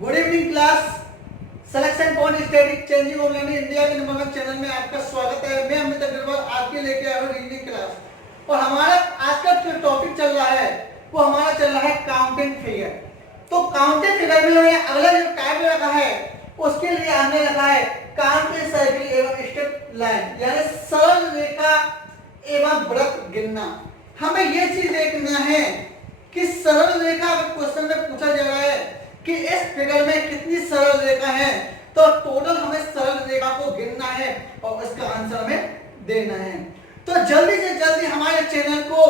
Good evening class. Selection point static changing of learning India के number 1 channel में आपका स्वागत है। मैं अमित अग्रवाल आपके लेके आया हूँ रीजनिंग क्लास और हमारा आज का जो टॉपिक चल रहा है वो हमारा चल रहा है काउंटिंग फिगर। तो काउंटिंग फिगर में हमने अगला जो टाइप रखा है उसके लिए हमने रखा है काउंटिंग सर्किल एवं स्ट्रेट लाइन, यानी सरल रेखा एवं वृत्त गिनना। हमें ये चीज देखना है कि सरल रेखा क्वेश्चन में पूछा जा रहा है कि इस फिगर में कितनी सरल रेखा है, तो टोटल हमें सरल रेखा को गिनना है और इसका आंसर हमें देना है। तो जल्दी से जल्दी हमारे चैनल को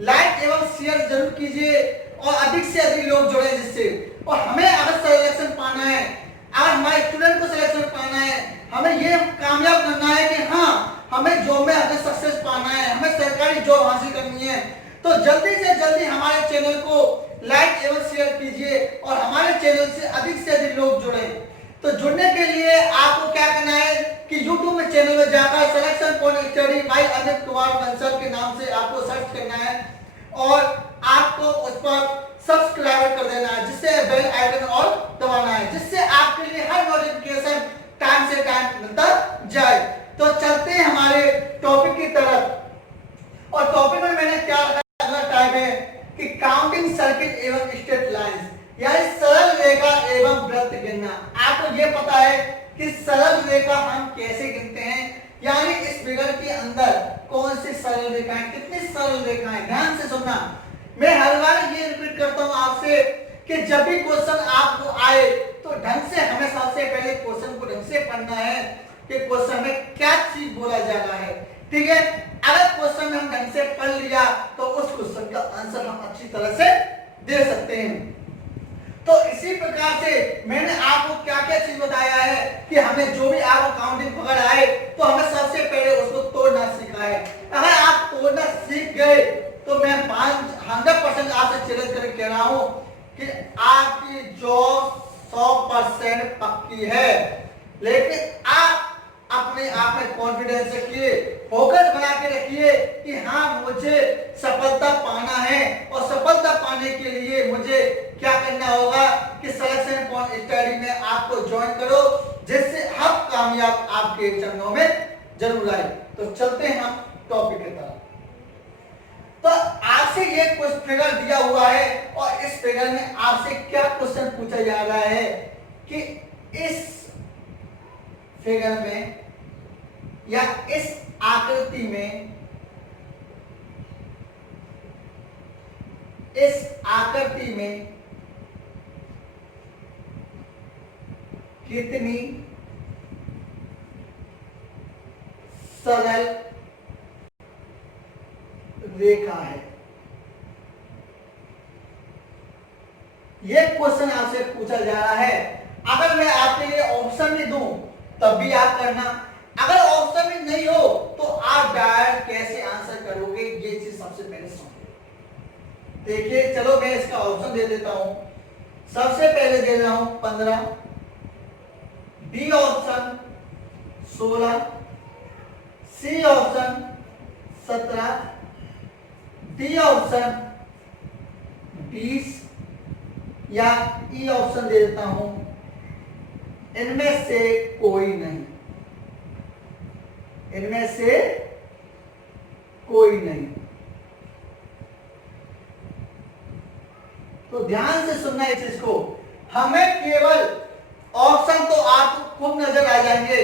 लाइक एवं शेयर जरूर कीजिए और अधिक से अधिक लोग जुड़े जिससे। और हमें अगर सिलेक्शन पाना है, अगर हमारे स्टूडेंट को सिलेक्शन पाना है, हमें ये कामयाब करना है कि हाँ हमें जॉब में हमें सक्सेस पाना है, हमें सरकारी जॉब हासिल करनी है, तो जल्दी से जल्दी हमारे चैनल को लाइक एवं शेयर कीजिए और हमारे चैनल से अधिक लोग जुड़े। तो जुड़ने के लिए आपको क्या करना है कि YouTube में चैनल में जाकर selection point study bye Amit Kumar Bansal के नाम से आपको सर्च करना है और आपको उस पर सब्सक्राइब कर देना है, जिससे बेल आइकन और दबाना है, जिससे आपके लिए हर नोटिफिकेशन टाइम से टाइम मिलता जाए। तो चलते हैं हमारे टॉपिक की तरफ। और टॉपिक में मैंने क्या अगला टाइप है कि काउंटिंग सर्किल एवं स्ट्रेट लाइंस, यानी सरल रेखा एवं वृत्त गिनना। आपको ये पता है कि सरल रेखा हम कैसे गिनते हैं, यानी इस फिगर के अंदर कौन सी सरल रेखाएं, कितनी सरल रेखाएं। ध्यान से सुनना, मैं हर बार ये रिपीट करता हूं आपसे कि जब भी क्वेश्चन आपको आए तो ढंग से हमें सबसे पहले क्वेश्चन को ढंग से पढ़ना है कि क्वेश्चन में क्या चीज बोला जा रहा है। ठीक है, अगर क्वेश्चन में हम ढंग से पढ़ लिया तो उस क्वेश्चन का आंसर हम अच्छी तरह से दे सकते हैं। तो इसी प्रकार से मैंने आपको क्या क्या चीज बताया है कि हमें जो भी आपको काउंटिंग पकड़ आए तो हमें सबसे पहले उसको तोड़ना सीखा है। अगर आप तोड़ना सीख गए तो मैं 100% आपसे चैलेंज करके कह रहा हूं कि आपकी जॉब 100% पक्की है। लेकिन आप अपने आप में कॉन्फिडेंस रखिए, फोकस बना के रखिए कि हाँ मुझे सफलता पाना है और सफलता पाने के लिए मुझे क्या करना होगा कि सिलेक्शन पॉइंट स्टडी में आपको ज्वाइन करो, जिससे हम कामयाब आपके चरणों में जरूर आए। तो चलते हैं हम टॉपिक की तरफ। तो आपसे ये कुछ फिगर दिया हुआ है और इस फिगर में आपसे क्या क्वेश्चन पूछा जा रहा है कि इस फिगर में या इस आकृति में, इस आकृति में कितनी सरल रेखा है। यह क्वेश्चन आपसे पूछा जा रहा है। अगर मैं आपके लिए ऑप्शन भी दूं तब भी आप करना, अगर ऑप्शन भी नहीं हो तो आप डायरेक्ट कैसे आंसर करोगे, ये चीज सबसे पहले समझो। देखिए चलो मैं इसका ऑप्शन दे देता हूं। सबसे पहले दे रहा हूं 15, B option 16, C option 17, D option 20 या ई ऑप्शन दे देता हूं इनमें से कोई नहीं, इनमें से कोई नहीं। तो ध्यान से सुनना इस चीज को, हमें केवल ऑप्शन तो आपको खूब नजर आ जाएंगे।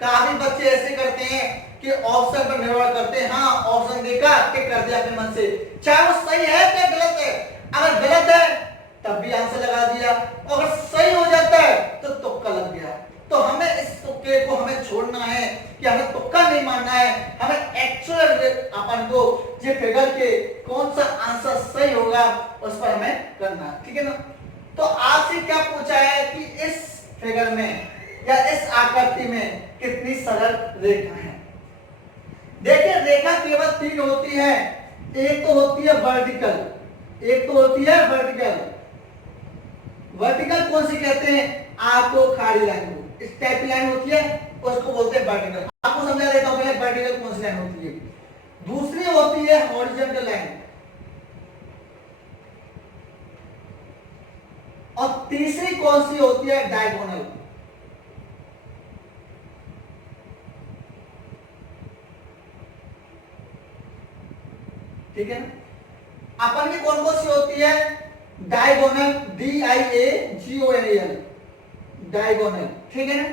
काफी बच्चे ऐसे करते हैं कि ऑप्शन पर निर्भर करते हैं, हाँ ऑप्शन देखा टिक कर दिया अपने मन से, चाहे वो सही है क्या गलत है। अगर गलत है तब भी आंसर लगा दिया, और अगर सही हो जाता है तो तुक्का लग गया। तो हमें इस तुक्के को हमें छोड़ना है कि हमें तुक्का नहीं मानना है, हमें एक्चुअल अपन को ये फिगर के कौन सा आंसर सही होगा उस पर हमें करना है। ठीक है ना। तो आपसे क्या पूछा है कि इस फिगर में या इस आकृति में कितनी सरल रेखा है। देखिए रेखा केवल 3 होती है। एक तो होती है वर्टिकल, एक तो होती है वर्टिकल। वर्टिकल कौन सी कहते हैं, आपको खाड़ी लाइन को, इस टाइप की लाइन होती है उसको बोलते हैं वर्टिकल। आपको समझा देता हूं पहले वर्टिकल कौन सी लाइन होती है। दूसरी होती है हॉरिजॉन्टल लाइन और तीसरी कौन सी होती है? डायगोनल। ठीक है ना? अपन की कौन कौन सी होती है? Diagonal, DIAGONAL, diagonal. ठीक है ना?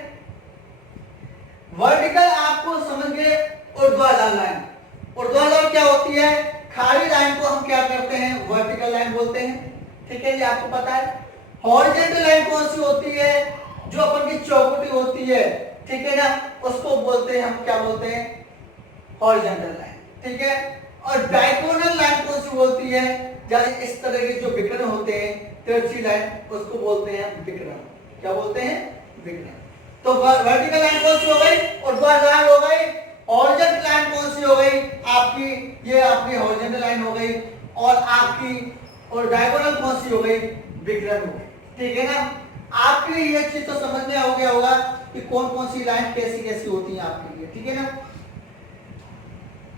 वर्टिकल आपको समझ गए, ऊर्ध्वाधर लाइन। ऊर्ध्वाधर क्या होती है? खाली लाइन को हम क्या करते हैं? वर्टिकल लाइन बोलते हैं। ठीक है, ये आपको पता है। हॉरिजॉन्टल लाइन कौन सी होती है? जो अपन की चौखुटी होती है, ठीक है ना, उसको बोलते हैं हम क्या बोलते हैं? Horizontal line. ठीक है। और डायगोनल लाइन कौन सी होती है? जैसे इस तरह के जो विकर्ण होते हैं, तिरछी लाइन, उसको बोलते हैं विकर्ण। क्या बोलते हैं? विकर्ण। तो वर्टिकल लाइन कौन सी हो गई? ऊर्ध्वाधर हो गई। हॉरिजॉन्टल लाइन कौन सी हो गई? आपकी ये आपकी हॉरिजॉन्टल लाइन हो गई। और आपकी और डायगोनल कौन सी हो गई? विकर्ण हो गई। ठीक है ना? आपके लिए ये चीज तो समझ में हो गया होगा कि कौन कौन सी लाइन कैसी कैसी होती है आपके लिए। ठीक है ना?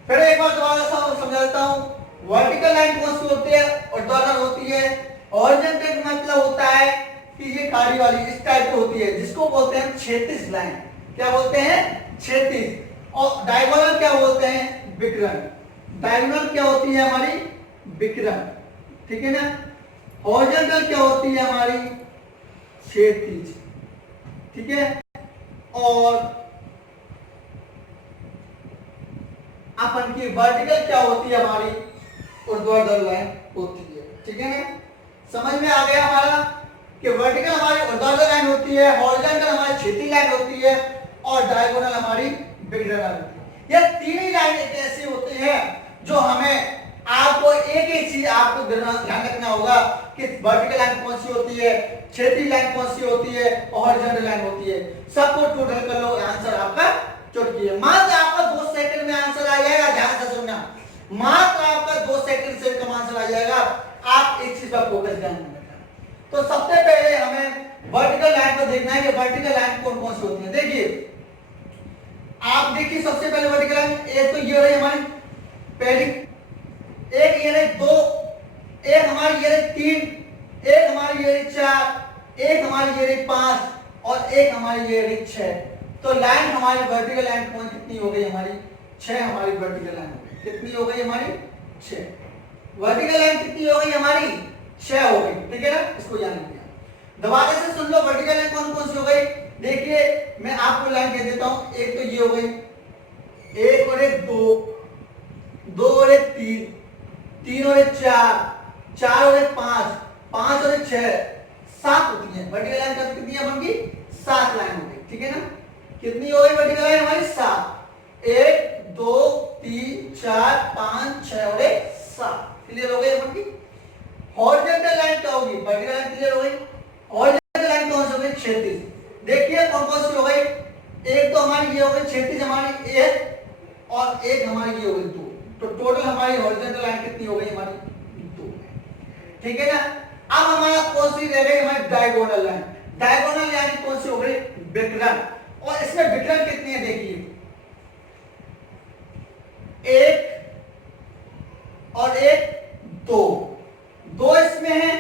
फिर एक बार दोबारा समझा देता हूं। वर्टिकल लाइन कौन सी होती है? ऊर्ध्वाधर होती है। हॉरिजॉन्टल मतलब होता है कि ये खाड़ी वाली इस टाइप की होती है, जिसको बोलते हैं क्षैतिज लाइन। क्या बोलते हैं? क्षैतिज। और डायगोनल क्या बोलते हैं? विकर्ण। डायगोनल क्या होती है हमारी? विकर्ण। ठीक है ना? हॉरिजॉन्टल क्या होती है हमारी? क्षैतिज। ठीक है। और अपन की वर्टिकल क्या होती है हमारी? ऊर्ध्वाधर लाइन होती है। ठीक है ना? समझ में आ गया हमारा कि वर्टिकल हमारी ऊर्ध्वाधर लाइन होती है, हॉरिजॉन्टल हमारी क्षैतिज लाइन होती है, और डायगोनल हमारी विकर्ण लाइन होती है। ये तीन ही लाइन एक ऐसी होती है जो हमें आपको एक एक चीज आपको ध्यान रखना होगा कि वर्टिकल लाइन कौन सी होती है, क्षैतिज लाइन कौन सी होती है, और हॉरिजॉन्टल लाइन होती है। सबको टोटल कर लो, आंसर आपका चुटकी है। मात्र आपका 2 सेकंड में आंसर आ जाएगा। ध्यान से सुनना, मात्र आपका 2 सेकंड से कम आंसर आ जाएगा। आप एक चीज पर फोकस ध्यान रखना। तो सबसे पहले हमें वर्टिकल लाइन को देखना है कि वर्टिकल लाइन कौन कौन सी होती है। देखिए, आप देखिए सबसे पहले वर्टिकल लाइन, एक तो ये रही हमारी पहली, एक ये रही 2, एक हमारी ये रही 3, एक हमारी ये रही 4, एक हमारी ये रही 5, और एक हमारी ये रही 6। तो लाइन हमारी वर्टिकल लाइन कौन कितनी हो गई हमारी? 6 हमारी वर्टिकल लाइन हो गई। कितनी हो गई हमारी? 6। वर्टिकल लाइन कितनी हो गई हमारी? 6 हो गई। ठीक है ना? इसको याद रखिए। दोबारा से सुन लो, वर्टिकल लाइन कौन कौन सी हो गई। देखिए, मैं आपको लाइन कह देता हूं। एक तो ये हो गई, एक और एक 2, 2 और एक 3, 3 और एक 4, 4 और एक 5, 5 और एक 6, 7 होती है। वर्टिकल लाइन कितनी है बनगी? 7 लाइन हो गई। ठीक है ना? कितनी हो गई वर्टिकल लाइन हमारी? 7। 1 2 3 4 5 6 और 7। क्लियर हो गई बनगी। हॉरिजॉन्टल लाइन क्या होगी? वर्टिकल लाइन क्लियर हो गई। हॉरिजॉन्टल लाइन कौन सी हो गई? क्षैतिज। देखिए कौन कौन सी हो गई। एक तो हमारी ये हो गई क्षैतिज हमारी 1, और एक हमारी ये हो गई 2। तो टोटल हमारी हॉरिजॉन्टल लाइन कितनी हो गई हमारी? 2। ठीक है ना? अब हमारा कौन सी रह गई? हमारी डायगोनल लाइन। डायगोनल यानी कौन सी हो गई? विकर्ण। और इसमें विकर्ण कितनी है? देखिए, 1 और 1 2, 2 इसमें है,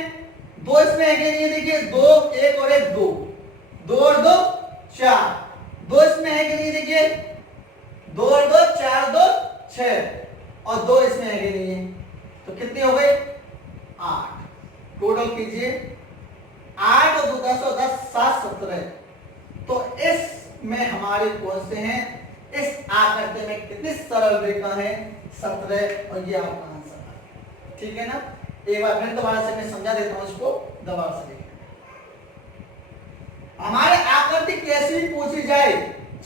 2 इसमें है कि नहीं? देखिए 2, 1 और 1 2, 2 और 2 4, 2 इसमें है कि नहीं? देखिए 2 और 2 4, 2 6, और 2 इसमें है कि नहीं है? तो कितनी हो गई? 8। टोटल कीजिए, 8 और 2 10 और 10 7 17। तो इसमें हमारे कौन से हैं? इस आकृति में कितनी सरल रेखा है? 17। और ये आपका आंसर है। ठीक है ना? एक बार फिर दोबारा से मैं समझा देता हूं इसको, दोबारा से। हमारे आकृति कैसी भी पूछी जाए,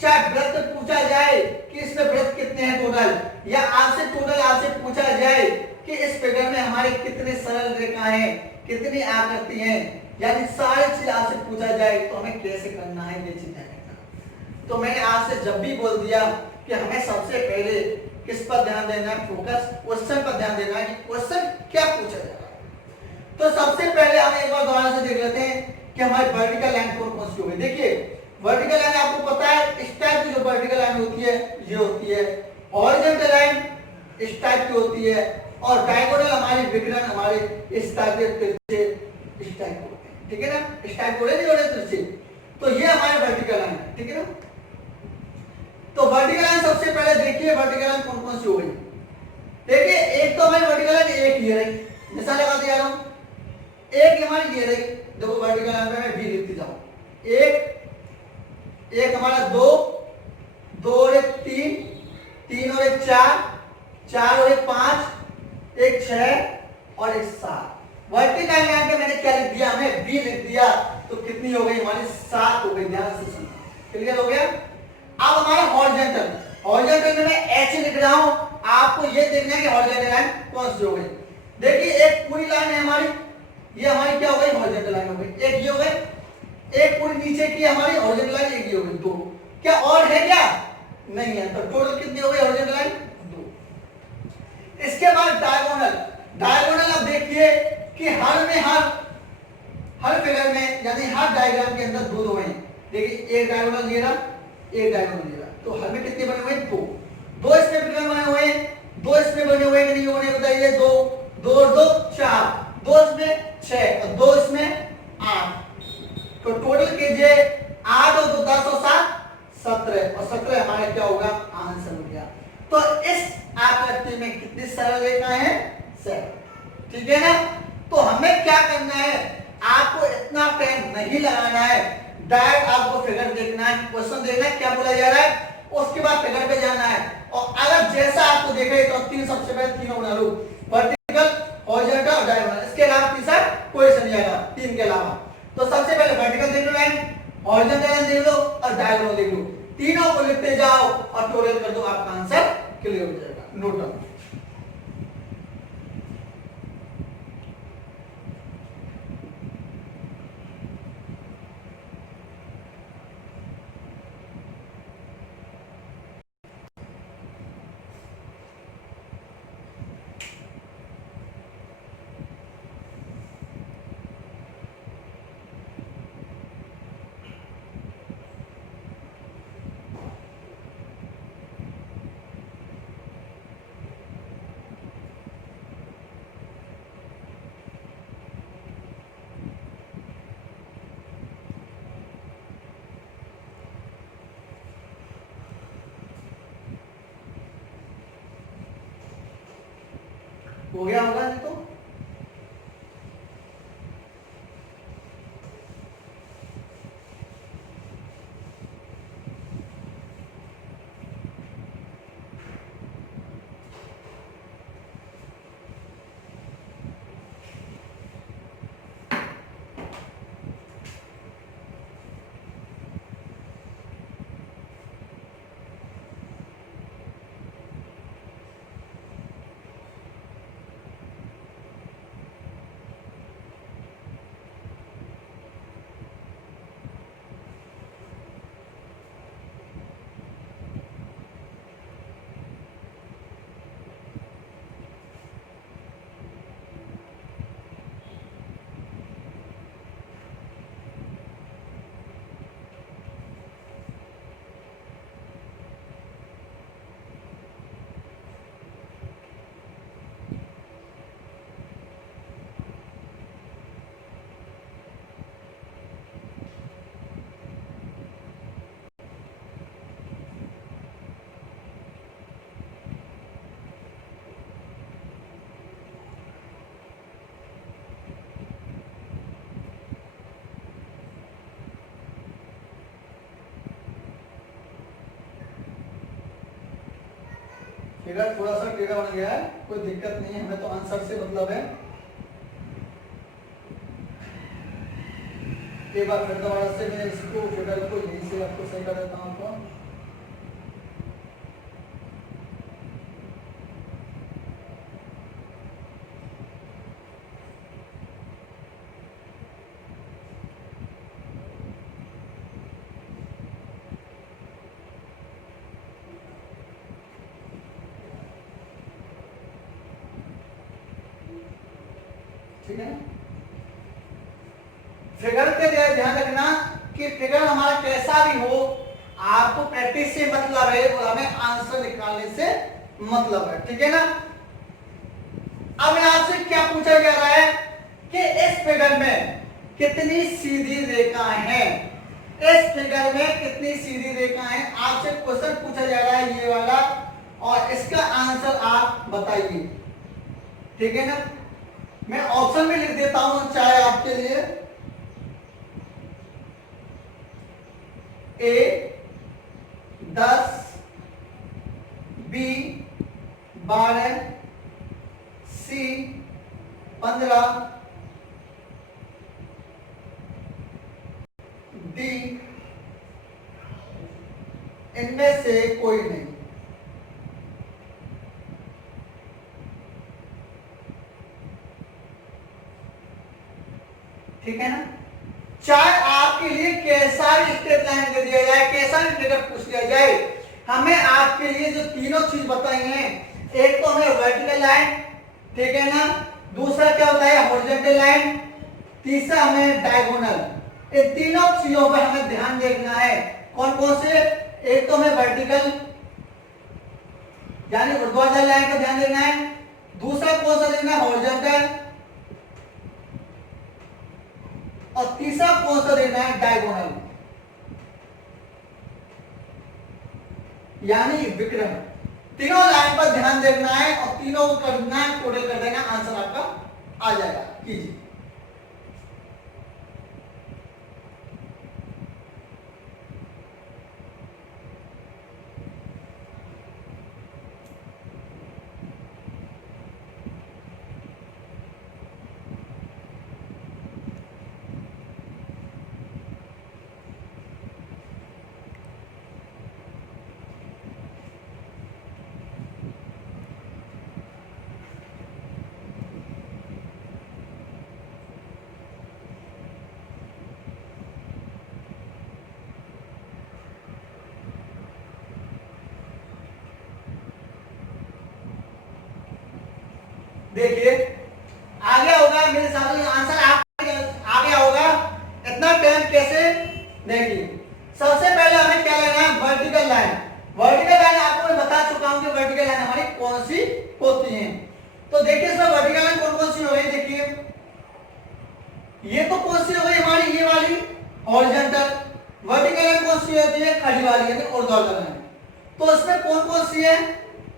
चाहे वृत्त पूछा जाए कि इसमें वृत्त कितने हैं टोटल, या आपसे टोटल आपसे पूछा जाए कि इस फिगर में हमारे कितने सरल रेखा हैं, कितनी आकृति हैं, यानी सारी चीज आपसे पूछा जाए तो हमें कैसे करना है ये चीज है। तो मैंने आपसे जब भी बोल दिया कि हमें सबसे पहले किस पर ध्यान देना है? फोकस क्वेश्चन पर ध्यान देना है कि क्वेश्चन क्या पूछा जा रहा है। तो सबसे पहले हम एक बार दोबारा से देख लेते हैं कि हमारी वर्टिकल लाइन कौन कौन सी होगी। देखिए, वर्टिकल लाइन आपको पता है इस टाइप की जो वर्टिकल लाइन होती है ये होती है। हॉरिजॉन्टल लाइन इस टाइप की होती है, और डायगोनल हमारी विकर्ण हमारे इस टाइप के इस टाइप के होते हैं। ठीक है ना, इस टाइप ओरेंज ऑरेंज से। तो ये हमारे वर्टिकल लाइन है, ठीक है ना। तो वर्टिकल लाइन सबसे पहले देखिए वर्टिकल लाइन कौन कौन सी हो गई। देखिए एक तो हमारी वर्टिकल लाइन एक ये रही, निशान लगा दिया रहा हूं। एक हमारी ये रही, देखो वर्टिकल लाइन में मैं भी लिखती जाऊं। एक हमारा दो, दो और एक तीन, तीन और एक चार, चार और एक पांच, एक छह और एक सात। वर्टिकल लाइन पे मैंने क्या लिख दिया, हमें बी लिख दिया, तो कितनी हो गई हमारी, सात हो गई। ध्यान से सुनना, क्लियर हो गया। अब हमारा हॉरिजॉन्टल, हॉरिजॉन्टल में मैं एच लिख रहा हूं, आपको ये देखना है कि हॉरिजॉन्टल लाइन कौन सी हो गई। देखिए एक पूरी लाइन है हमारी, ये हमारी क्या हो गई, हॉरिजॉन्टल लाइन हो गई। एक ये हो गई, एक पूरी नीचे की हमारी हॉरिजॉन्टल लाइन, एक ये हो गई, दो। क्या और है क्या, नहीं है, तो टोटल कितनी हो गई हॉरिजॉन्टल लाइन, दो। इसके बाद डायगोनल, डायगोनल अब देखिए कि हर फिगर में यानी हर डायग्राम के अंदर दो दो हैं। देखिए एक डायगोनल ये रहा, एक डायगोनल ये रहा, तो हर में कितने बने हुए हैं, दो। दो इसमें फिगर बने हुए हैं, दो इसमें बने हुए हैं कि नहीं बने बताइए, दो, दो और दो चार, दो इसमें छह और दो इसमें आठ। तो टोटल कीजिए, आठ और दो 10 और 7 17, और 17 हमारा क्या होगा, आंसर हो गया। तो इस आकृति में कितनी सरल रेखाएं हैं, 7, ठीक है ना। तो हमें क्या करना है, आपको इतना टाइम नहीं लगाना है, डायरेक्ट आपको फिगर देखना है, क्वेश्चन देखना है क्या बोला जा रहा है, उसके बाद फिगर पे जाना है। और अगर जैसा आपको देखे तो तीन, सबसे पहले तीनों बना लो, वर्टिकल, हॉरिजॉन्टल और डायगोनल। इसके अलावा तीसरा कोई नहीं आएगा तीन के अलावा। तो सबसे पहले वर्टिकल देख लो लाइन, हॉरिजॉन्टल लाइन देख लो और डायगोनल देख लो, तीनों को लिखते जाओ और टोटल कर दो, आपका आंसर क्लियर हो जाएगा। Note down. हो गया होगा नहीं तो फिगर थोड़ा सा टेढ़ा बन गया है, कोई दिक्कत नहीं है, हमें तो आंसर से मतलब है। एक बार फिर दोबारा से मैं इसको फिगर को यहीं से आपको सही कर देता हूं आपको। ठीक है, फिगर के लिए ध्यान रखना कि फिगर हमारा कैसा भी हो, आपको प्रैक्टिस से मतलब है और हमें आंसर निकालने से मतलब है, ठीक है ना। अब आपसे क्या पूछा जा रहा है कि इस फिगर में कितनी सीधी रेखाएं हैं, इस फिगर में कितनी सीधी रेखाएं हैं, आपसे क्वेश्चन पूछा जा रहा है ये वाला, और इसका आंसर आप बताइए। ठीक है ना, मैं ऑप्शन में लिख देता हूं चाहे आपके लिए। ए 10, बी 12, सी 15, डी इनमें से कोई नहीं। ठीक है ना, चाहे आपके लिए कैसा भी स्टेप लाइन दे दिया जाए, कैसा भी फिगर पूछ लिया जाए, हमें आपके लिए जो तीनों चीज बताई हैं, एक तो हमें वर्टिकल लाइन, ठीक है ना, दूसरा क्या होता है हॉरिजॉन्टल लाइन, तीसरा हमें डायगोनल। इन तीनों चीजों पर हमें ध्यान देखना है। कौन कौन से, एक तो हमें वर्टिकल यानी ऊर्ध्वाधर लाइन का ध्यान देना है, दूसरा कौन सा देखना है हॉरिजॉन्टल, और तीसरा कौन सा देना है डायगोनल यानी विकर्ण। तीनों लाइन पर ध्यान देना है और तीनों को करना है, टोटल कर देना, आंसर आपका आ जाएगा। कीजिए। देखिए आ गया होगा मेरे हिसाब से आंसर, आप आ गया होगा। इतना टाइम कैसे, देखिए सबसे पहले हमें क्या लेना है वर्टिकल लाइन। वर्टिकल लाइन आपको मैं बता चुका हूं कि वर्टिकल लाइन हमारी कौन सी होती है। तो देखिए इसमें वर्टिकल लाइन कौन कौन सी हो गई, देखिए ये तो कौन सी हो गई हमारी, ये वाली हॉरिजॉन्टल। वर्टिकल लाइन कौन सी होती है, खड़ी वाली यानी ऊर्ध्वाधर लाइन। तो इसमें कौन कौन सी है,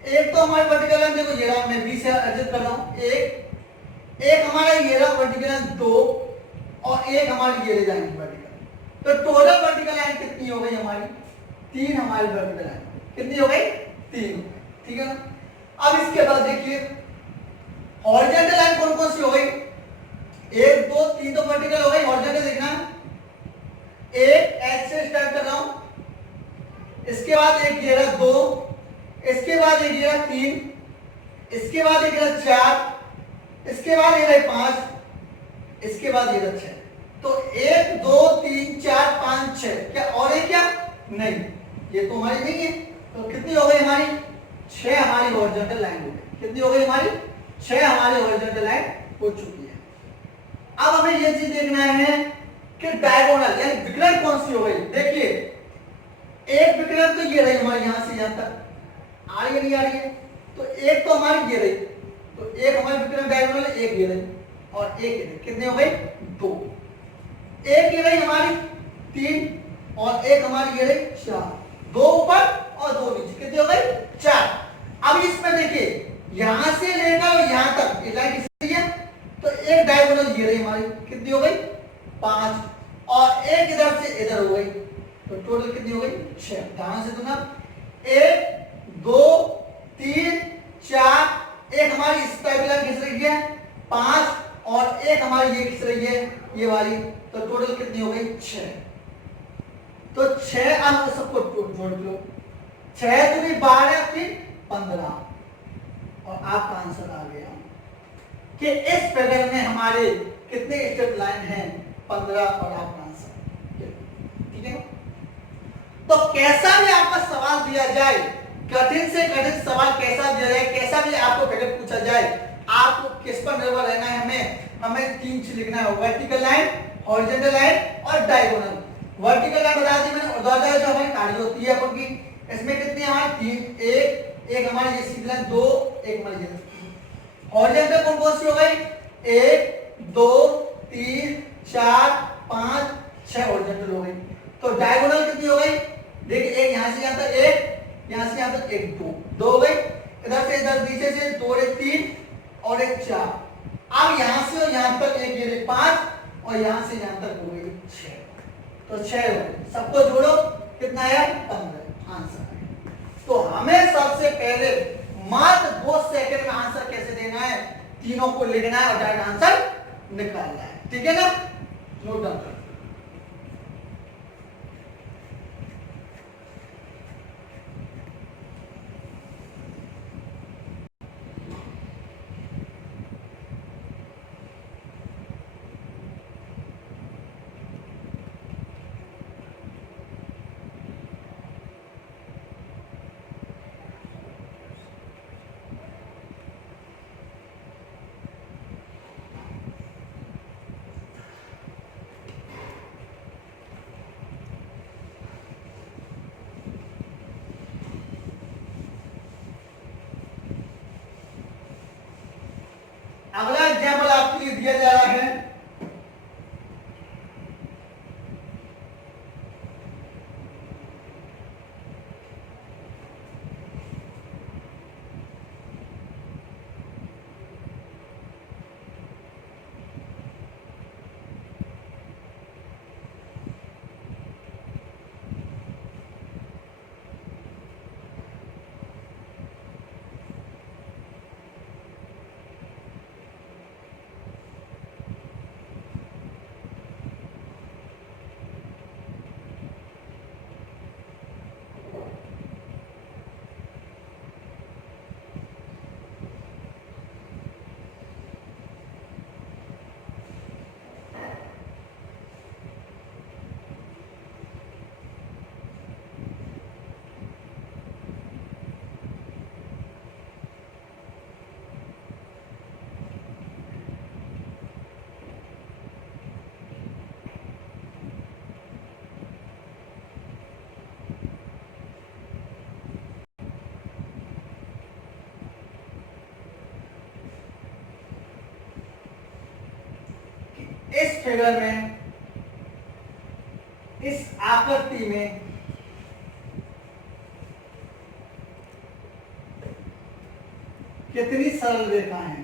एक तो हमारी वर्टिकल लाइन देखो ये रहा, मैं बी से एडजस्ट कर रहा हूं, एक हमारा ये रहा वर्टिकल लाइन 2, और एक हमारी ये जाएंगे वर्टिकल। तो टोटल वर्टिकल लाइन कितनी हो गई हमारी, 3 हमारी वर्टिकल लाइन कितनी हो गई, 3। ठीक है ना। अब इसके बाद देखिए हॉरिजॉन्टल लाइन कौन कौन सी हो गई, 1 2 3 तो वर्टिकल हो गई। हॉरिजॉन्टल देखना, एक एच से स्टार्ट कर रहा हूं, इसके बाद एक ये रहा 2, इसके बाद एक ये 3, इसके बाद एक 4, इसके बाद ये 5, इसके बाद ये 6। तो 1 2 3 4 5 6, क्या और है क्या, नहीं, ये तो हमारी नहीं है। तो कितनी हो गई हमारी, 6 हमारी हॉरिजॉन्टल लाइन हो गई। कितनी हो गई हमारी, 6 हमारी हॉरिजॉन्टल लाइन हो चुकी है। अब हमें ये चीज देखना है कि डायगोनल यानी विकर्ण कौन सी हो गई। देखिए एक विकर्ण तो ये रही हमारी, यहां से यहां तक आ रही है, नहीं आ रही है, तो एक तो हमारी ये रही, तो एक हमारी विकर्ण डायगोनल है, एक ये रही और एक ये रही। कितनी हो गई, 2। एक ये रही हमारी 3 और एक हमारी ये रही 4, 2 ऊपर और 2 नीचे, कितनी हो गई 4। अब इसमें देखिए यहां से लेकर यहां तक ये लाइन कितनी है, तो एक डायगोनल ये रही हमारी, कितनी हो गई 5, और एक इधर से इधर हो गई, तो टोटल कितनी हो गई 6। ध्यान से सुना, 1 2 3 4, एक हमारी इस टाइप लाइन खिंच रही है 5, और एक हमारी ये खिंच रही है ये वाली, तो टोटल कितनी हो गई 6। तो 6 अब सबको जोड़ लो, 6 दूनी 12 फिर 15, और आपका आंसर आ गया कि इस फिगर में हमारे कितने स्ट्रेट लाइन हैं, 15, और आपका आंसर। ठीक है, तो कैसा भी आपका सवाल दिया जाए, कठिन से कठिन सवाल कैसा दिया जाए, कैसा भी आपको फिगर पूछा जाए, आपको किस पर निर्भर रहना है, हमें 3 चीज लिखना है, वर्टिकल लाइन, हॉरिजॉन्टल लाइन और डायगोनल। वर्टिकल लाइन बता दी मैंने, ऊर्ध्वाधर जो हमारी खाड़ी होती है अपन की, इसमें कितनी हमारी 3, एक हमारी ये सीधी लाइन 2, एक हमारी ये। हॉरिजॉन्टल कौन कौन सी हो गई, 1 2 3 4 5 6 हॉरिजॉन्टल हो गई। तो डायगोनल कितनी हो गई? देखिए एक यहां से यहां तक एक, यहां से यहां तक एक, दो हो गई। इधर से इधर नीचे से 2 और 3 और एक 4। अब यहां से और यहां तक एक ये 5 और यहां से यहां तक हो गई 6। तो 6 हो गई। सबको जोड़ो कितना है? 15 आंसर है। तो हमें सबसे पहले मात्र 2 सेकंड में आंसर कैसे देना है, तीनों को लिखना है और डायरेक्ट आंसर निकालना है। ठीक है ना? नोट डाउन करो। अगला एग्जाम्पल आपके लिए दिया जा रहा है। इस फिगर में, इस आकृति में कितनी सरल रेखा है?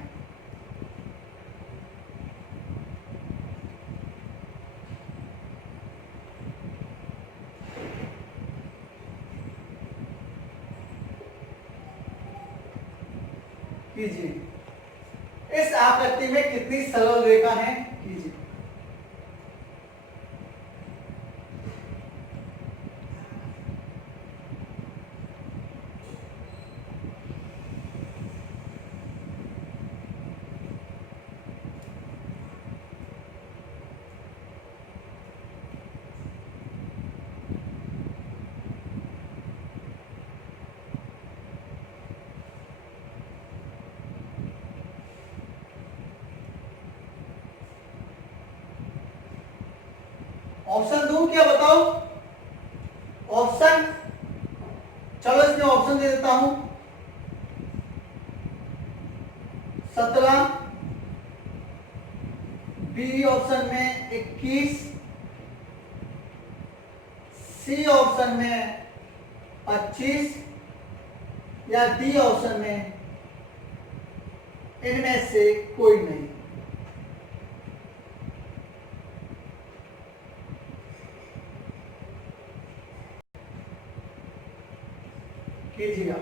कीजिए। इस आकृति में कितनी सरल रेखा है? कीजिए। ऑप्शन दूं क्या? बताओ ऑप्शन। चलो इसमें ऑप्शन दे देता हूं। 17, बी ऑप्शन में 21, सी ऑप्शन में 25 या डी ऑप्शन में इनमें से कोई नहीं। कीजिएगा।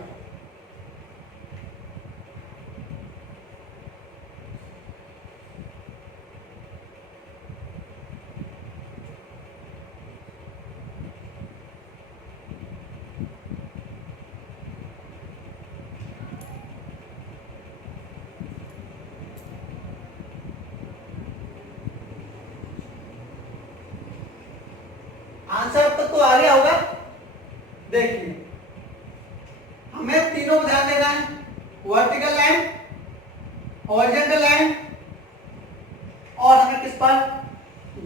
आंसर अब तक तो आ गया होगा। देखिए हमें तीनों को ध्यान देना है, वर्टिकल लाइन, हॉरिजॉन्टल लाइन और हमें किस पर?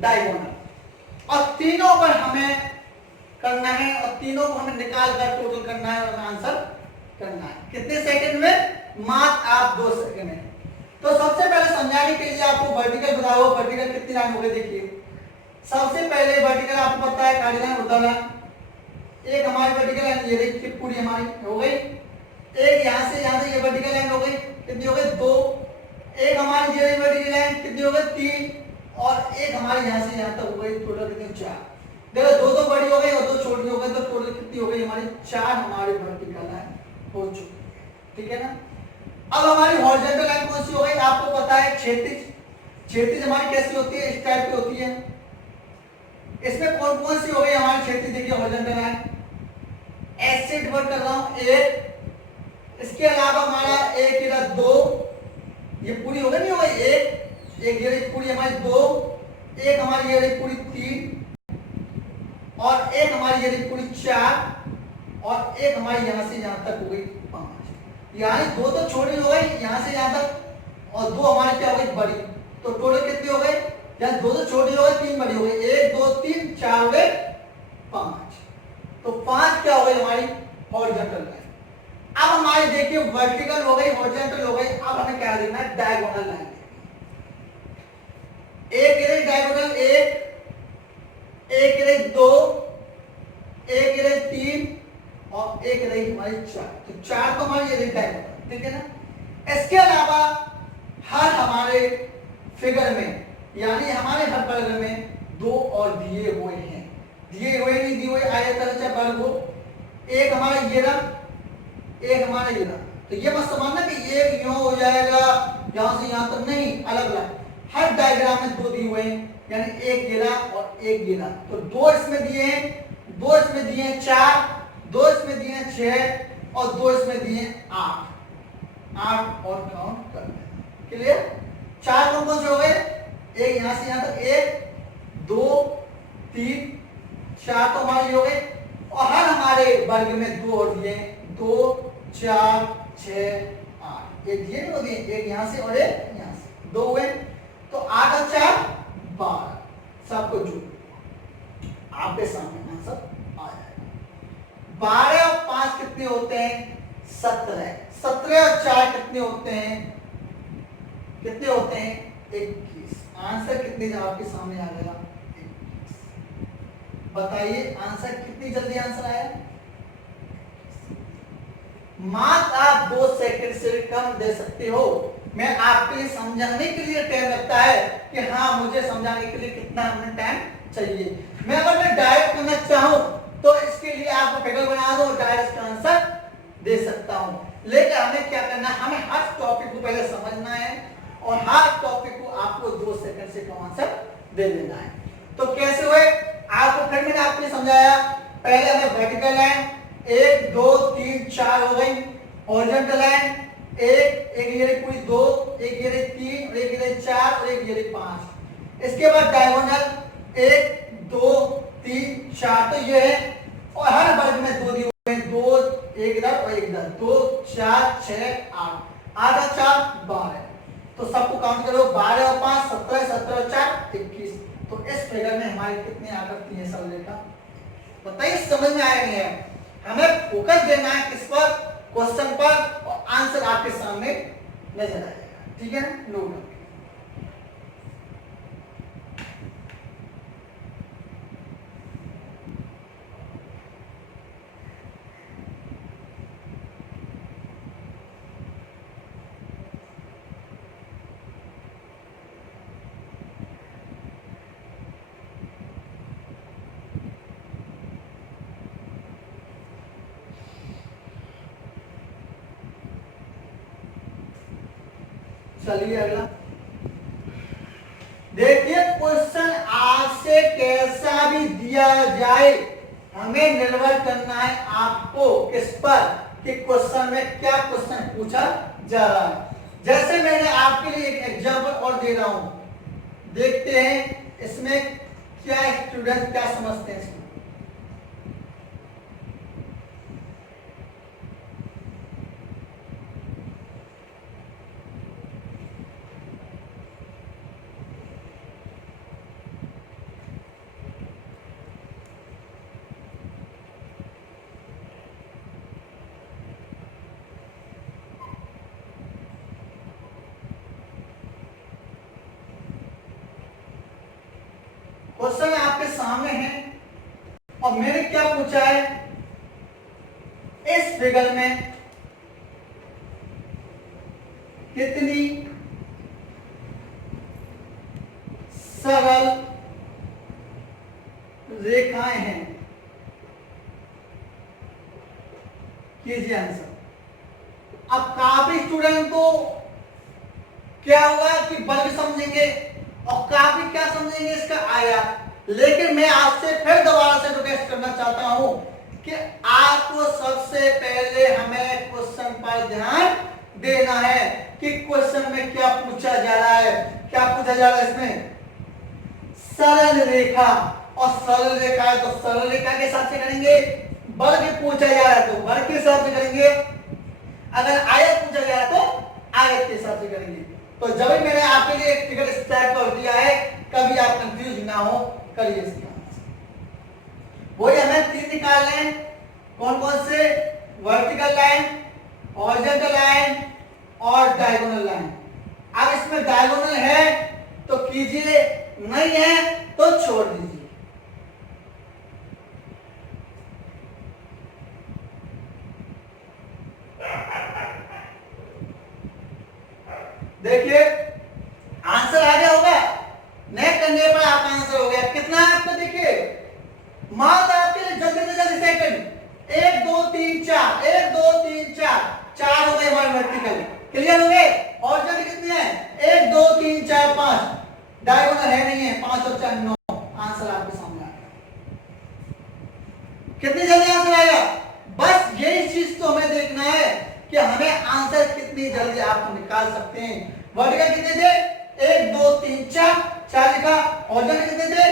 डायगोनल। और तीनों पर हमें करना है और तीनों को हमें निकाल कर टोटल करना है और आंसर करना है। कितने सेकंड में? मात्र आप 2 सेकंड में। तो सबसे पहले समझाने के लिए आपको वर्टिकल बताओ, वर्टिकल कितनी लाइन हो गई देखिए। सबसे पहले वर्टिकल आपको पता है कार्डियल लाइन, ऊर्ध्वाधर लाइन। एक हमारी वर्टिकल लाइन ये देखिए पूरी हमारी हो गई। एक यहां से यहां तक ये वर्टिकल लाइन हो गई, कितनी हो गई 2। एक हमारी ये वर्टिकल लाइन कितनी हो गई 3, और एक हमारी यहां से यहां तक हो गई टोटल कितनी 4। देखो दो दो बड़ी हो गई और दो छोटी हो गई, तो टोटल कितनी हो गई हमारी 4 हमारी वर्टिकल लाइन हो चुकी है, ठीक है ना। अब हमारी हॉरिजॉन्टल लाइन कौन सी हो गई, आपको पता है क्षैतिज। क्षैतिज हमारी कैसी होती है, इस टाइप की होती है। इसमें कौन कौन सी हो गई हमारी क्षैतिज, देखिए हॉरिजॉन्टल लाइन ऐसे डिवाइड कर रहा हूं एक, इसके अलावा हमारा एक इधर 2, ये पूरी हो गई नहीं हो गई, एक ये पूरी हमारी 2, एक हमारी ये पूरी 3, और एक हमारी ये पूरी 4, और एक हमारी यहां से यहां तक हो गई 5। यानी 2 तो छोटी हो गई यहां से यहां तक, और 2 हमारी क्या हो गई बड़ी। तो टोटल कितनी हो गई, यानी 2 तो छोटी हो गई 3 बड़ी हो गई, 1 2 3 4 हो गए 5। तो 5 क्या हो गई हमारी हॉरिजॉन्टल लाइन। अब हमारी देखिए वर्टिकल हो गई, हॉरिजॉन्टल हो गई, अब हमें क्या देखना है, डायगोनल लाइन। एक इधर डायगोनल 1, एक इधर 2, एक इधर 3, और एक रही हमारी 4। तो 4 तो हमारी ये डायगोनल, ठीक है ना। इसके अलावा हर हमारे फिगर में, यानी हमारे हर फिगर में 2 और दिए हुए हैं, दिए हुए नहीं दिए हुए आयताकार चाहे वर्ग हो। एक हमारा ये रहा, एक हमारा ये रहा। तो ये मत समझना कि एक यूं हो जाएगा यहां से यहां तक, नहीं, अलग अलग हर डायग्राम में 2 दिए हुए हैं, यानी एक गिरा और एक गिरा। तो 2 इसमें दिए हैं, 2 इसमें दिए हैं 4, 2 इसमें दिए हैं 6, और 2 इसमें दिए हैं 8 और काउंट कर लेना, क्लियर। 4 कौन से हो गए, एक यहां से यहां तक 1 2 3 4 तो हमारे हो गए, और हर हमारे वर्ग में 2 और दिए 2 4 6 8, ये दिए नहीं दिए, एक यहां से और एक यहां से, 2 हुए। तो 8 और 4 12, सबको जोड़ आपके सामने आंसर आ जाएगा। 12 और 5 कितने होते हैं 17, 17 और 4 कितने होते हैं, कितने होते हैं 21। आंसर कितने आपके सामने आ गया 21। बताइए आंसर कितनी जल्दी आंसर आया। मात्र आप 2 सेकंड से कम दे सकते हो। मैं आपके लिए समझाने के लिए टाइम लगता है कि हाँ मुझे समझाने के लिए कितना हमें टाइम चाहिए। मैं अगर मैं डायरेक्ट करना चाहूं तो इसके लिए आपको फिगर बना दो, डायरेक्ट आंसर दे सकता हूं। लेकिन हमें क्या करना है, हमें हर टॉपिक को पहले समझना है और हर टॉपिक को आपको 2 सेकंड से कम आंसर दे देना है। तो कैसे हुए आपको फिर मैंने आपको समझाया। पहले हमें वर्टिकल लाइन 1 2 3 4 हो गई, हॉरिजॉन्टल लाइन एक ये रही पूरी 2, एक ये रही 3, एक ये रही 4 और एक ये रही 5। इसके बाद डायगोनल 1 2 3 4 तो ये है, और हर वर्ग में 2 दिए हुए हैं, 2 एक इधर और एक इधर, 2 4 6 8 8 और 4 12। तो सबको काउंट करो, 12 और 5 17, 17 और 4 21। तो इस फिगर में हमारे कितने आकृति हैं सब लेखा, बताइए समझ में आया नहीं है। हमें फोकस देना है किस पर, क्वेश्चन पर, और आंसर आपके सामने नजर आ जाएगा, ठीक है ना। No doubt. चलिए अगला देखिए, क्वेश्चन आपसे कैसा भी दिया जाए हमें निर्भर करना है आपको किस पर, कि क्वेश्चन में क्या क्वेश्चन पूछा जा रहा है। जैसे मैंने आपके लिए एक एग्जांपल और दे रहा हूं, देखते हैं इसमें क्या स्टूडेंट क्या समझते हैं। सामने है और मैंने क्या पूछा है, इस फिगर में कितनी सरल रेखाएं हैं, कीजिए आंसर। अब काफी स्टूडेंट को क्या होगा कि वर्ग समझेंगे और काफी क्या समझेंगे इसका आयात, लेकिन मैं आपसे फिर दोबारा से रिक्वेस्ट करना चाहता हूं कि आपको सबसे पहले हमें क्वेश्चन पर ध्यान देना है कि क्वेश्चन में क्या पूछा जा रहा है। क्या पूछा जा रहा है इसमें, सरल रेखा, और सरल रेखा है तो सरल रेखा के हिसाब से करेंगे, वर्ग पूछा जा रहा है तो वर्ग के हिसाब से करेंगे, अगर आयत पूछा जा रहा है तो आयत के हिसाब से करेंगे। तो जब भी मैंने आपके लिए एक फिगर इस टाइप कर दिया है, कभी आप कंफ्यूज ना हो, करिए इसका। वही हमें तीन निकालने हैं, कौन कौन से, वर्टिकल लाइन, हॉरिजॉन्टल लाइन और डायगोनल लाइन। अब इसमें डायगोनल है तो कीजिए, नहीं है तो छोड़ दीजिए। देखिए आंसर आ गया होगा, नेक्स्ट करने पर आपका आंसर हो गया। कितना है आपको, देखिए मात्र आपके लिए जल्दी से जल्दी सेकंड, 1 2 3 4, 1 2 3 4, 4 हो गए हमारे वर्टिकल, क्लियर हो गए। और जल्दी कितने हैं, 1 2 3 4 5, डायगोनल है नहीं है, 5 और 4 9, आंसर आपके सामने आ गया। कितनी जल्दी आंसर आएगा, बस यही चीज तो हमें देखना है कि हमें आंसर कितनी जल्दी आप निकाल सकते हैं। वर्टिकल कितने थे, 1 2 3 4, 4 लिखा, हॉरिजॉन्टल कितने थे,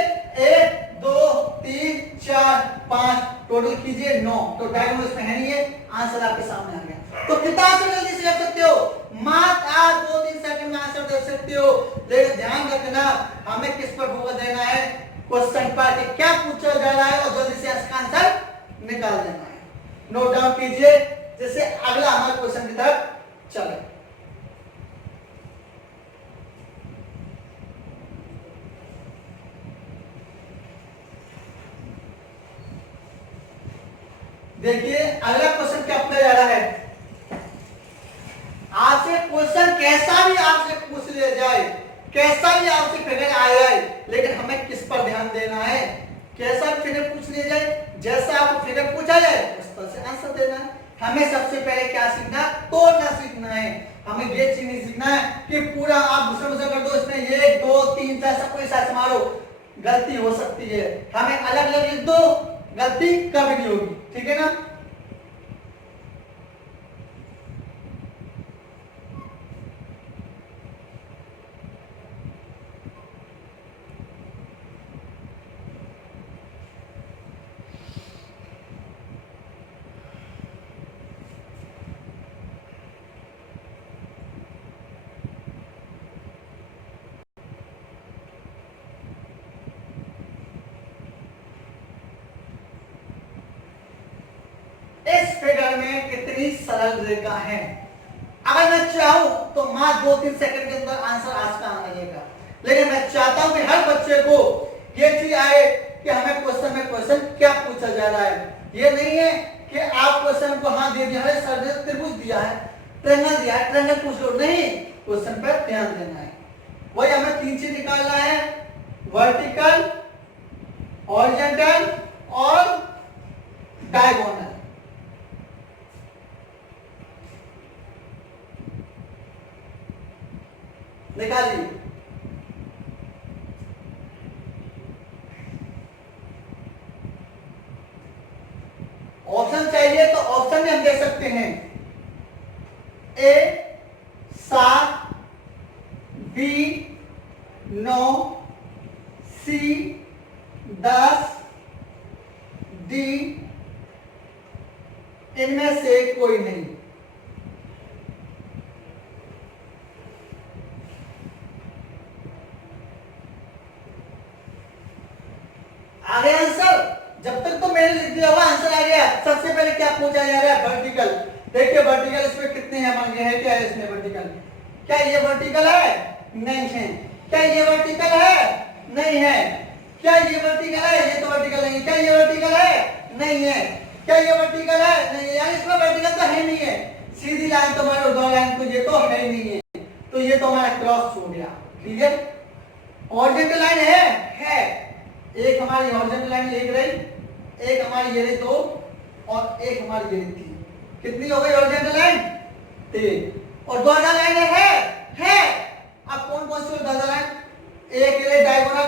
1 2 3 4 5, टोटल कीजिए 9, तो डायगोनल इसमें है नहीं है, आंसर आपके सामने आ गया। तो कितना आंसर जल्दी से कर सकते हो, मात्र आप 2-3 सेकंड में आंसर दे सकते हो। लेकिन ध्यान रखना हमें किस पर फोकस देना है, क्वेश्चन पर कि क्या पूछा जा रहा है और जल्दी से इसका आंसर निकाल देना है। नोट डाउन कीजिए जिससे अगला हमारे क्वेश्चन की तरफ चले। देखिए अगला क्वेश्चन क्या पूछा जा रहा है, आपसे क्वेश्चन कैसा भी आपसे पूछ लिया जाए, कैसा भी आपसे फिगर आ जाए, लेकिन हमें किस पर ध्यान देना है, कैसा फिगर पूछ लिया जाए, जैसा आपको फिगर पूछा जाए उस पर से आंसर देना है। हमें सबसे पहले क्या सीखना, तोड़ना सीखना है। हमें ये चीज नहीं सीखना है कि पूरा आप दूसरा कर दो, इसमें 1 2 3 4 सबको एक साथ मारो, गलती हो सकती है। हमें अलग अलग लिख दो, गलती कभी नहीं होगी, ठीक है ना। इस फिगर में कितनी सरल रेखा है। अगर मैं चाहूं तो मात्र 2-3 सेकंड के अंदर आंसर आज का आने लगेगा, लेकिन मैं चाहता हूं कि हर बच्चे को ये चीज आए कि हमें क्वेश्चन में क्वेश्चन क्या पूछा जा रहा है। ये नहीं है कि आप क्वेश्चन को हाँ दे दिया है, सर ने त्रिभुज दिया है, ट्रायंगल दिया है, ट्रायंगल पूछ लो, नहीं, क्वेश्चन पर ध्यान देना है। वही हमें 3 चीज निकालना है, वर्टिकल, हॉरिजॉन्टल और डायगोनल। निकालिए। ऑप्शन चाहिए तो ऑप्शन में हम दे सकते हैं, ए 7, बी 9, सी 10, डी इनमें से कोई नहीं। आगे आंसर, जब तक तो मैंने लिख दिया हुआ आंसर आ गया। सबसे पहले क्या पूछा जा रहा है, वर्टिकल। देखिए वर्टिकल इसमें कितने हैं मांगे हैं, क्या है इसमें वर्टिकल, क्या ये वर्टिकल है, नहीं है। क्या ये वर्टिकल है, नहीं है। क्या ये वर्टिकल है? ये तो वर्टिकल नहीं है। क्या ये वर्टिकल है? नहीं है। क्या ये वर्टिकल है? नहीं है। यानी इसमें वर्टिकल तो है नहीं है। सीधी लाइन तो हमारी दो लाइन तो ये तो है ही नहीं है, तो ये तो हमारा क्रॉस हो गया। क्लियर? हॉरिजॉन्टल लाइन है। एक हमारी हॉरिजॉन्टल लाइन एक रही, एक हमारी ये रही दो, और एक हमारी ये रही तीन। कितनी हो गई हॉरिजॉन्टल लाइन? तीन। और डॉर्जल लाइन है। अब कौन कौन सी डॉर्जल लाइन? एक ये डायगोनल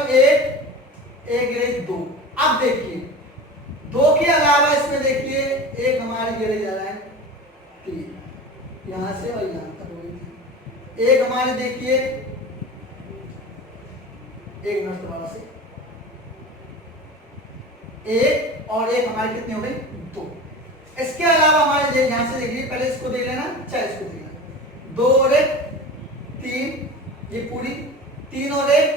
एक ये दो। अब देखिए दो के अलावा इसमें देखिए एक हमारी ये लाइन तीन, यहां से और यहां तक हो गई। एक हमारी देखिए एक मिनट दोबारा से, एक और एक हमारी कितनी हो गई? दो। इसके अलावा हमारे यहां से देखिए, पहले इसको देख लेना, चाहे इसको देख लेना। दो और एक तीन, ये पूरी तीन और एक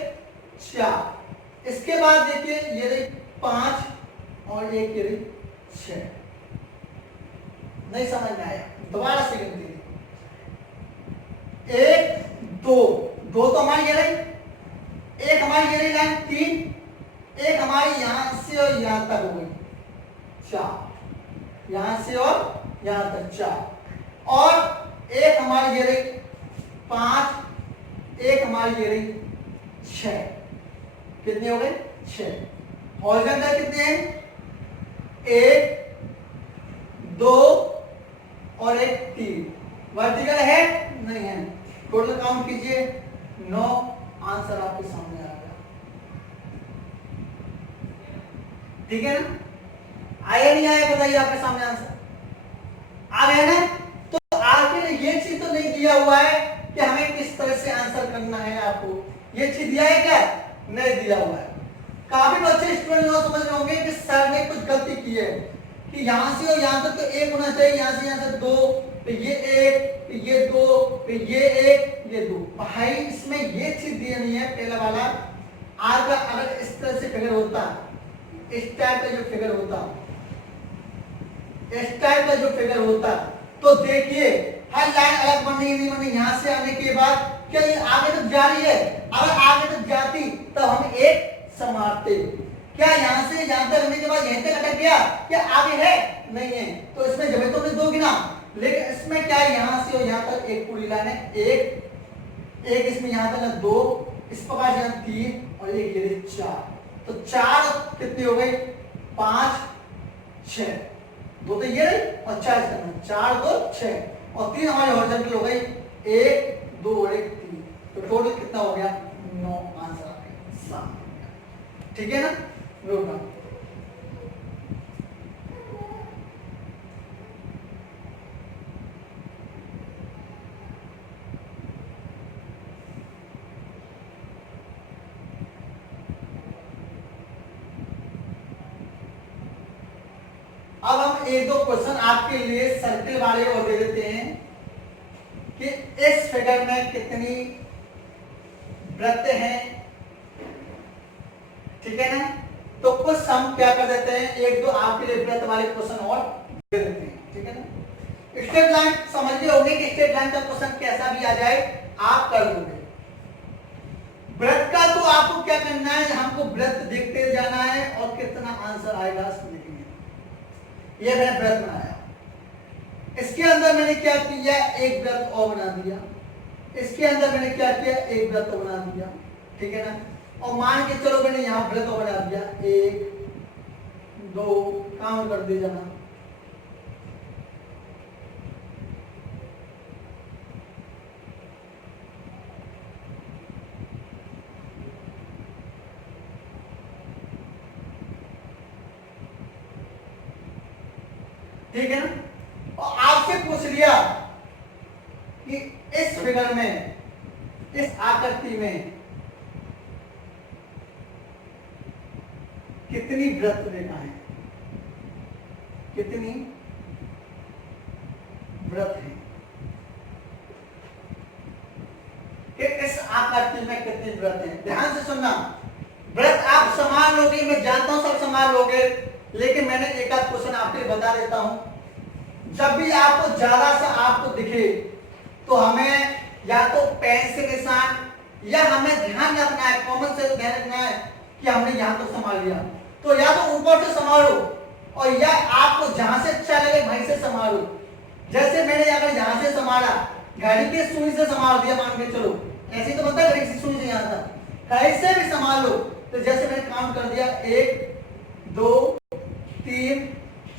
चार। इसके बाद देखिए ये रही पांच और एक ये रही छह। नहीं समझ में आया? दोबारा से गिनती एक दो, दो तो हमारी ये रही, एक हमारी ये रही लाइन तीन, एक हमारी यहां से और यहां तक हो गई चार, यहां से और यहां तक चार, और एक हमारी ये रही पांच, एक हमारी ये रही छह। कितनी हो गई? छह। हॉरिजॉन्टल कितने हैं? एक दो और एक तीन। वर्टिकल है? नहीं है। टोटल काउंट कीजिए 9। आंसर आपके सामने आ गया। ठीक है ना? आया नहीं आया बताइए आपके सामने आंसर आ गया ना? तो आपके लिए ये चीज तो नहीं दिया हुआ है कि हमें किस तरह से आंसर करना है। आपको ये चीज दिया है क्या? नहीं दिया हुआ है। काफी बच्चे स्टूडेंट लोग समझ रहे होंगे कि सर ने कुछ गलती की है कि यहां से और यहां तक तो एक होना चाहिए, यहां से यहां तक दो, तो ये एक, तो ये दो, तो ये एक, ये दो। भाई इसमें ये चीज दी नहीं है। पहला वाला आर का अगर इस तरह से फिगर होता, इस टाइप का जो फिगर होता, इस टाइप का जो फिगर होता, तो देखिए हर लाइन अलग बननी नहीं बननी। यहां से आने के बाद क्या ये आगे तक जा रही है? अगर आगे तक जाती तो हम एक समाप्ते। क्या यहां से यहां तक आने के बाद यहीं तक अटक गया? क्या आगे है? नहीं है। तो इसमें जब तो हमने दो गिना, लेकिन इसमें क्या है? यहां से और यहां तक एक पूरी लाइन है, एक इसमें यहां तक दो, इस प्रकार से तीन और एक ये चार। तो चार कितनी हो गई? पांच छह, दो तो ये रही और चार इसका, चार दो छह, और तीन हमारी हॉरिजॉन्टल हो गई, एक दो और एक तीन। तो टोटल कितना हो गया? 9। आंसर आ गया सामने। ठीक है ना? Note down. अब हम एक दो क्वेश्चन आपके लिए सर्किल वाले और दे देते हैं कि इस फिगर में कितनी वृत्त हैं। ठीक है ना? तो कुछ हम क्या कर देते हैं, एक दो आपके लिए वृत्त वाले क्वेश्चन और दे देते हैं। ठीक है ना? स्ट्रेट लाइन समझ गए होंगे कि स्ट्रेट लाइन का क्वेश्चन कैसा भी आ जाए आप कर दोगे। वृत्त का तो आपको क्या करना है, हमको वृत्त देखते जाना है और कितना आंसर आएगा इसमें लिखेंगे। ये मैंने वृत्त बनाया, इसके अंदर मैंने क्या किया? एक वृत्त और बना दिया, इसके अंदर मैंने क्या किया? एक वृत्त और बना दिया। ठीक है ना? और मान के चलो मैंने यहां वृत्त और बना दिया, एक दो, काउंट कर दे जाना। ठीक है ना? और आपसे पूछ लिया कि इस फिगर में, इस आकृति में कितनी वृत्त रेखाएं, कितनी वृत्त हैं, कि इस आकृति में कितनी वृत्त हैं। ध्यान से सुनना, वृत्त आप समान लोगे, मैं जानता हूं सब समान लोगे, लेकिन मैंने एक आध क्वेश्चन आपके लिए बता देता हूं। जब भी आपको ज्यादा सा आपको दिखे तो हमें या तो पेन से निशान, या हमें ध्यान रखना है, कॉमन सेंस ध्यान रखना है कि हमने यहाँ तक संभाल लिया, तो या तो ऊपर से संभालो और या आपको जहां से अच्छा लगे वहीं से संभालो। जैसे मैंने अगर यहाँ से संभाला, घड़ी की सुई से संभाल दिया मान के चलो, ऐसे तो बनता है घड़ी की सुई से यहाँ था, कैसे भी संभाल लो। तो जैसे मैंने काउंट कर दिया 1 2 3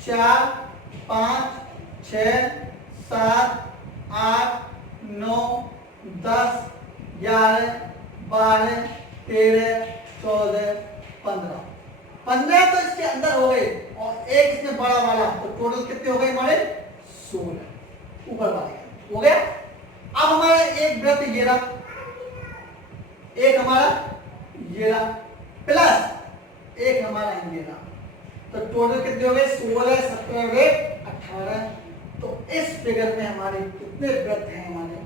4 5 6 7 8 9 10 11 12 13 14 15 15 तो इसके अंदर हो गए और एक इसमें बड़ा वाला, तो टोटल कितने हो गए हमारे 16 ऊपर वाले हो गया। अब हमारा एक व्रत ये रहा, एक हमारा ये रहा, प्लस एक हमारा ये रहा, तो टोटल कितने हो गए 16 17 18। तो इस फिगर में हमारे कितने व्रत हैं हमारे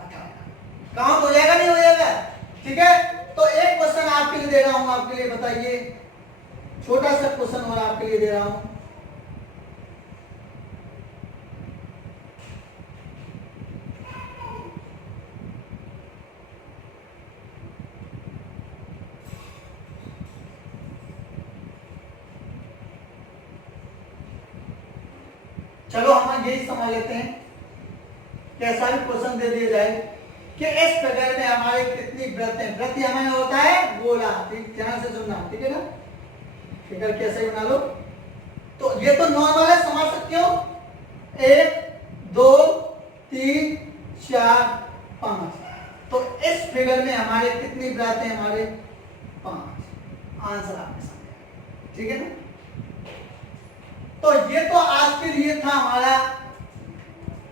18। काउंट हो जाएगा नहीं हो जाएगा? ठीक है, तो एक क्वेश्चन आपके लिए दे रहा हूं, आपके लिए बताइए, छोटा सा क्वेश्चन और आपके लिए दे रहा हूं। चलो हम यही समझ लेते हैं, कैसा भी क्वेश्चन दे दिया जाए कि इस फिगर में हमारे कितनी व्रत है। व्रत हमें होता है गोला, ठीक, ध्यान से सुनना, ठीक है ना। फिगर कैसे बना लो, तो ये तो नॉर्मल है, समझ सकते हो। 1 2 3 4 5, तो इस फिगर में हमारे कितनी व्रत है हमारे 5। आंसर आपके सामने, ठीक है ना। तो ये तो आज के लिए था हमारा,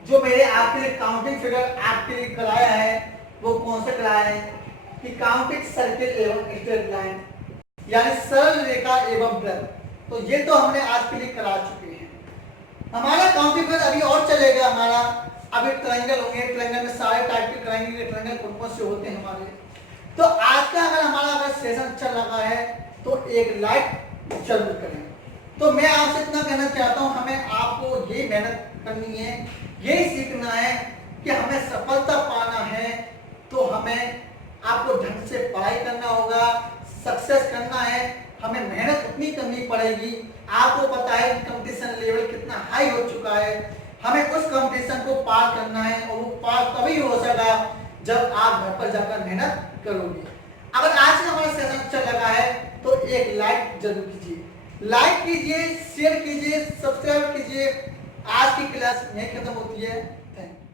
जो मेरे आपके लिए काउंटिंग फिगर आपके लिए कराया है, वो कौन सा कराया है कि काउंटिंग सर्किल एवं स्ट्रेट लाइन, यानी सरल रेखा एवं वृत्त। तो ये तो हमने आज के लिए करा चुके हैं। हमारा काउंटिंग फिगर अभी और चलेगा हमारा, अभी ट्रायंगल होंगे, ट्रायंगल में सारे टाइप के कराएंगे, ट्रायंगल कौन से होते हैं हमारे। तो आज का अगर हमारा अगर सेशन अच्छा लगा है तो एक लाइक जरूर करें। तो मैं आपसे इतना कहना चाहता हूं, हमें आपको ये मेहनत करनी है, यही सीखना है कि हमें सफलता पाना है, तो हमें आपको ढंग से पढ़ाई करना होगा, सक्सेस करना है, हमें मेहनत उतनी करनी पड़ेगी। आपको पता है कि कंपटीशन लेवल कितना हाई हो चुका है, हमें उस कंपटीशन को पार करना है, और वो पार तभी हो सका जब आप घर पर जाकर मेहनत करोगे। अगर आज का हमारा सेशन अच्छा लगा है तो एक लाइक जरूर कीजिए, लाइक कीजिए, शेयर कीजिए, सब्सक्राइब कीजिए। आज की क्लास यहीं खत्म होती है। Thank you.